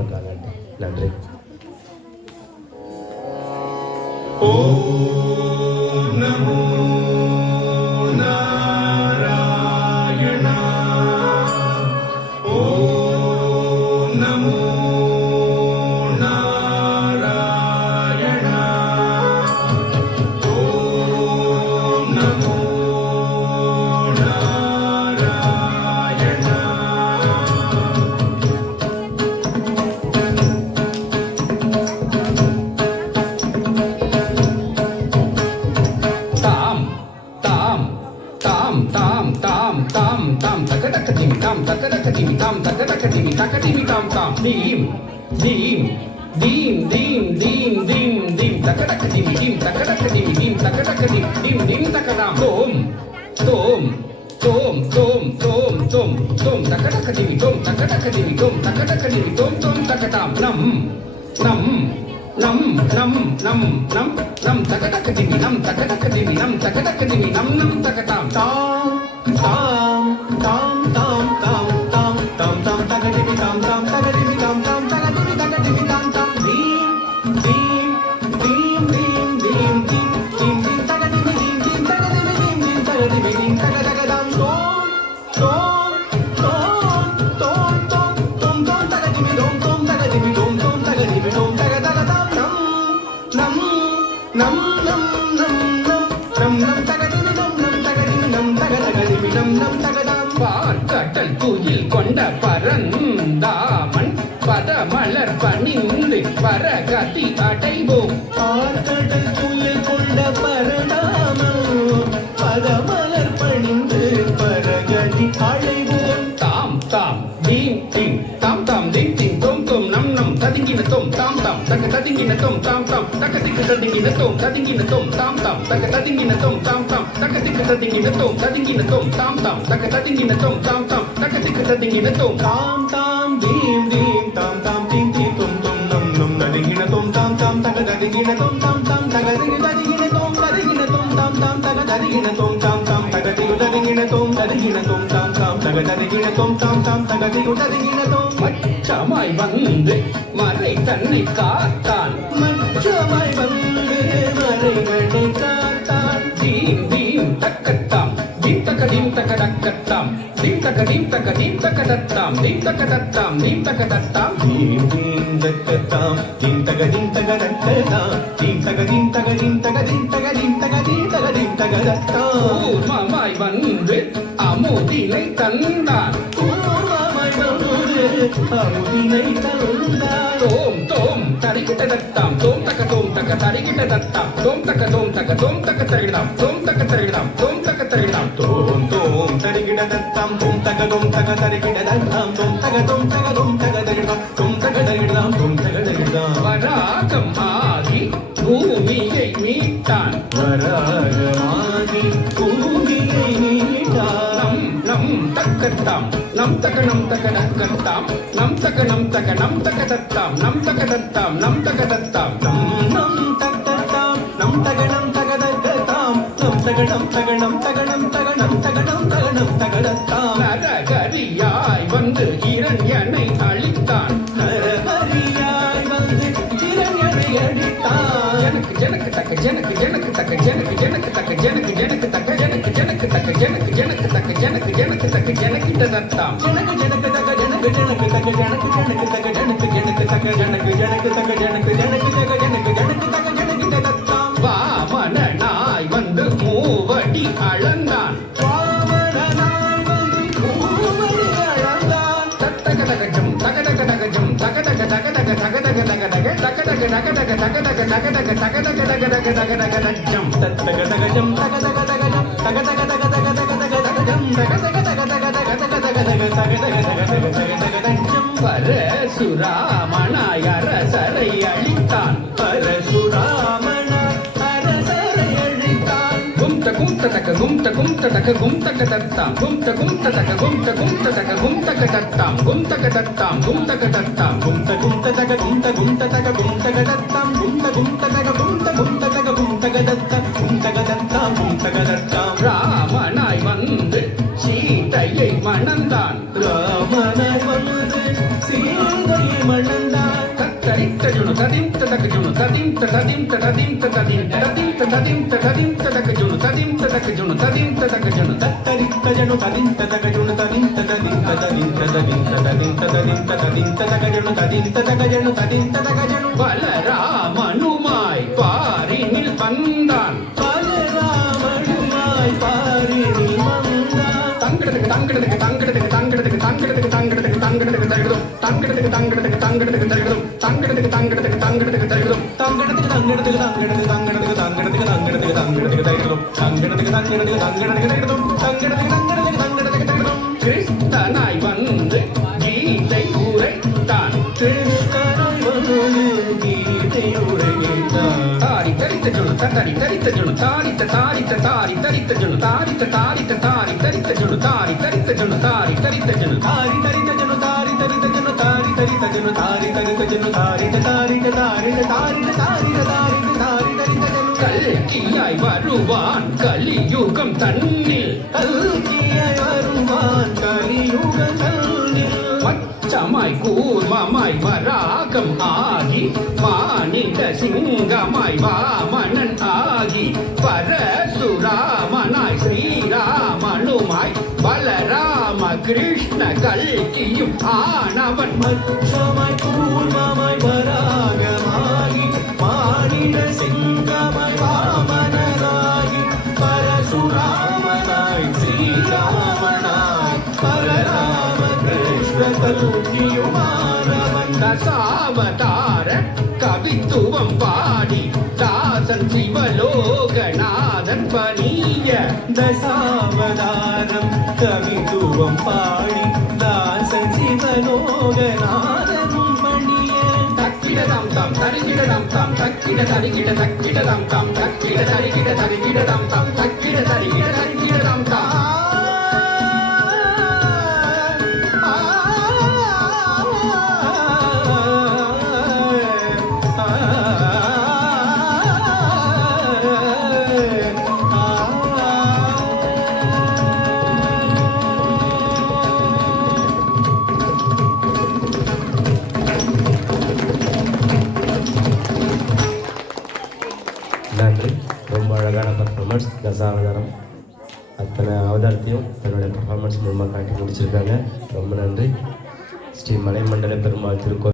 தீபம் காலாட்டு. நன்றி. ஓம் நமோ நாராயண. ஓம் நமோ நாராயண. ஓம் நமோ Narayana. tam takadakadimi tam takadakadimi tam takadakadimi takadimi tam tam dim dim dim dim dim dim dim takadakadimi dim takadakadimi dim takadakadimi dim dim takadam tom tom tom tom tom tom tom takadakadimi tom takadakadimi tom takadakadimi tom tom takadam nam nam nam nam nam nam nam takadakadimi nam takadakadimi nam takadakadimi nam nam takadam tam tam tam tam tam tam tam tam takadimi tam tam takadimi tam tam takadimi takadimi tam tam dim dim dim dim dim dim dim dim takadimi dim dim takadimi dim dim takadimi dim takadakadam tom tom tom tom tom tom tom takadimi tom tom takadimi tom tom takadimi tom takadakadam nam nam nam nam nam nam nam takadimi nam nam takadimi nam takadakadimi nam nam takadam பார்க்கடல் குயில் கொண்ட பரந்தாமன் பதமலர் பணிந்து பரகதி அடைவோம். பார்க்கடல் குயில் கொண்ட பரந்தாமன் பதமலர் பணிந்து பரகதி அடைவோம். தாம் தாம் தீம் தீம் தாம் தாம் தீம் தீம் தோம் தோம் நம் நம் ததிங்கின தோம் தாம் தாம் தக ததிங்கின தோம் தாம் தாம் தக திக்கு ததிங்கின தோம் ததிங்கின தோம் தாம் தாம் தக ததிங்கின தோம் தாம் தாம் தக திக்கு ததிங்கின தோம் ததிங்கின தோம் தாம் தாம் தக ததிங்கின தோம் தாம் தாம் தக திக்கு ததிங்கின தோம் தாம் தாம் தீம் தீம் தாம் தாம் தீம் தீம் தோம் தோம் நம் நம் ததிங்கின தோம் தாம் தாம் தக ததிங்கின தோம் தாம் தாம் தக திக்கு ததிங்கின தோம் ததிங்கின தோம் தாம் தாம் தக ததிங்கின தோம் தாம் தாம் தக திக்கு ததிங்கின தோம் ததிங்கின தோம் தாம் தாம் தக ததிங்கின தோம் தாம் தாம் தக திக்கு ததிங்கின தோம் மச்சமாய் வந்து மறை தன்னை காத்தான். மச்சமாய் வந்து மறைகளை காத்தான். தீம் தீம் தக்கத்தாம் தீம் தக்க தீம் தக்க தக்கத்தாம் தீம் தக்க தீம் தக்க தீம் தக்க தத்தாம் தீம் தக்க தத்தாம் தீம் தக்க தத்தாம் தீம் தீம் தக்கத்தாம் தீம் தக்க தீம் தக்க தக்கத்தாம் தீம் தக்க தீம் தக்க தீம் தக்க தீம் தக்க தீம் தக்க தீம் தக்க தீம் தக்க தத்தாம். கூர்மமாய் வந்து அமுதினை தந்தான். கூர்மமாய் வந்து அமுதினை தந்தான். தோம் தோம் தரிகிட்ட தத்தாம் தோம் தக்க தரிகிட்ட தத்தாம் தோம் தக்க தோம் தக்க தரிகிடாம் தோம் தக்க தரிகிடாம் தோம் தக்க தரிகிடாம் தோம் தோம் தரிகிட தத்தாம் தோம் தக்க தரிகிட தத்தாம் தோம் தக்க தரிகிடாம் தோம் தக்க தரிகிடாம் தோம் தக்க தரிகிடாம். வராகம் ஆகி பூமியை மீட்டான். வராகமாகி பூமியை மீட்டான். நம் தக்கத்தாம் நம் தக்க தக்கத்தாம் நம் தக்க தத்தாம் நம் தக்க தத்தாம் நம் தக்க தத்தாம் நம் நம் தக்கத்தாம் நம் தகனம் தகதத்தாம் நம் தகனம் தகதத்தாம். நரகரியாய் வந்து இரண்யனை அழித்தான். நரகரியாய் வந்து இரண்யனை அழித்தான். ஜனக்கு ஜனக்கு தக்க ஜனக்கு ஜனக்கு தக்க ஜனக்கு ஜனக்கு தக்க ஜனக்கு ஜனக்கு தக்க ஜனக்கு ஜனக்கு தக்க ஜனக்கு ஜனக்கு தக்க ஜனக்கு ஜனக்கு தக்க ஜனக்கு தத்தாம் ஜனக்கு ஜனக்கு தக்க ஜனக்கு ஜனக்கு தக்க ஜனக்கு ஜனக்கு தக்க ஜனக்கு ஜனக்கு தக்க ஜனக்கு ஜனக்கு தக்க ஜனக்கு ஜனக்கு தக்க ஜனக்கு ஜனக்கு தக்க ஜனக்கு தத்தாம். வாமனாய் வந்து மூவடி அளந்தான். வாமனாய் வந்து மூவடி அளந்தான். தத்தக தகஜம் தகதக தகஜம் தகதக தகதக தகதக தகதக தகதக தகதக தகதக தகதக தகதக தகதக தகதக தகஜம் தத்தக தகஜம் தகதக தகஜம் தகதக தகதக தகதக தகஜம் தகதக தகதக தகதக தகதக தகதக தகதக தகஜம். பரசுராமனாய் அரசரை அழித்தான். பரசுராமனாய் அரசரை அழித்தான். கும்த கும்த தக்க கும்த கும்த தக்க கும்தக தத்தாம் கும்த கும்த தக்க கும்த கும்த தக்க கும்தக தத்தாம் கும்தக தத்தாம் கும்தக தத்தாம் கும்த கும்த தக்க கும்த கும்த தக்க கும்தக தத்தாம் கும்த கும்த தக்க கும்த கும்த தக்க கும்தக தத்தாம் கும்தக தத்தாம் கும்தக தத்தாம். ராமனாய் வந்து சீதையை மணந்தான். ராமனாய் வந்து சீதையை மணந்தான். ஜுனு ததிம் ததக ஜுனு ததிம் தததிம் தததிம் தததிம் தததிம் தததிம் தததிம் ததக ஜுனு ததிம் ததக ஜுனு ததிம் ததக ஜுனு தத்தரித்த ஜனு ததின் ததக ஜுனு ததின் தததின் தததின் தததின் தததின் தததின் தததின் ததக ஜனு ததின் ததக ஜனு ததின் ததக ஜனு பலராமனுமாய் பாரினில் வந்தான் பலராமனுமாய் பாரினில் வந்தான் தங்கடதுக்கு தங்கடதுக்கு தங்கடதுக்கு தங்கடதுக்கு தங்கடதுக்கு தங்கடதுக்கு தங்கடதுக்கு தருகிறோம் தங்கடதுக்கு தங்கடதுக்கு தங்கடதுக்கு தருகிறோம் தங்கடதுக்கு தங்கடதுக்கு தங்கடதுக்கு தருகிறோம் தங்கடதுக்கு தங்கடதுக்கு தங்கடதுக்கு தங்கடதுக்கு தங்கடதுக்கு தங்கடதுக்கு தங்கடதுக்கு தருகிறோம் தங்கடதுக்கு தங்கடதுக்கு தங்கடதுக்கு தருகிறோம் தங்கடதுக்கு தங்கடதுக்கு தங்கடதுக்கு தருகிறோம் கிறிஸ்தனாய் வந்து கீதை உரைத்தான் கிருஷ்ணனாய் வந்து கீதை உரைத்தான் தாரி தரித்த ஜுனு தரி தரித்த ஜுனு தாரித்த தாரித்த தாரி தரித்த ஜுனு தாரித்த தாரித்த தாரி தரித்த ஜுனு தாரி தரித்த ஜுனு தாரி தரித்த ஜுனு தாரி தரித்த ஜனு தாரி தரித்த ஜனு தாரி தரித்த ஜனு தாரி தரித்த ஜனு தாரித்த தாரித்த தாரித்த தாரித்த தாரித்த தாரித்த தாரி தரித்த ஜனு கல்கியாய் வருவான் கலியுகம் தன்னில் கல்கியாய் வருவான் கலியுகம் தன்னில் மச்சமாய் கூர்மமாய் வராகம் ஆகி மானிட சிங்கமாய் வாமனன் ஆகி பரசுராமனாய் ஸ்ரீராமனுமாய் பலராம கிருஷ்ண கல்கியும் ஆனவன் மச்சமாய் கூர்மமாய் வராகமாகி மானிட சிங்கமாய் வாமனனாகி பரசுராமனாய் ஸ்ரீராமனாய் பலராம கிருஷ்ண கல்கியுமானவன் தசாவதார கவித்துவம் பாடி தாசன் சிவலோகநாதன் பணிய தசாவதாரம் கவித்துவம் பாடி தாசன் சிவலோகநாதன் பணிய தக்கிடதாம் தாம் தரிகிடதாம் தாம் தக்கிட தரிகிட தக்கிடதாம் தாம் தக்கிட தரிகிட தரிகிடதாம் தாம் தக்கிட தரிகிட தரிகிடதாம் தாம் நன்றி. ரொம்ப அழகான பர்ஃபார்மன்ஸ். தசாவதாரம் அத்தனை அவதாரத்தையும் தன்னுடைய பர்ஃபார்மன்ஸ் மூலமாக காட்டி முடிச்சிருக்காங்க. ரொம்ப நன்றி. ஸ்ரீ மலைமண்டல பெருமாள் திருக்கோவில்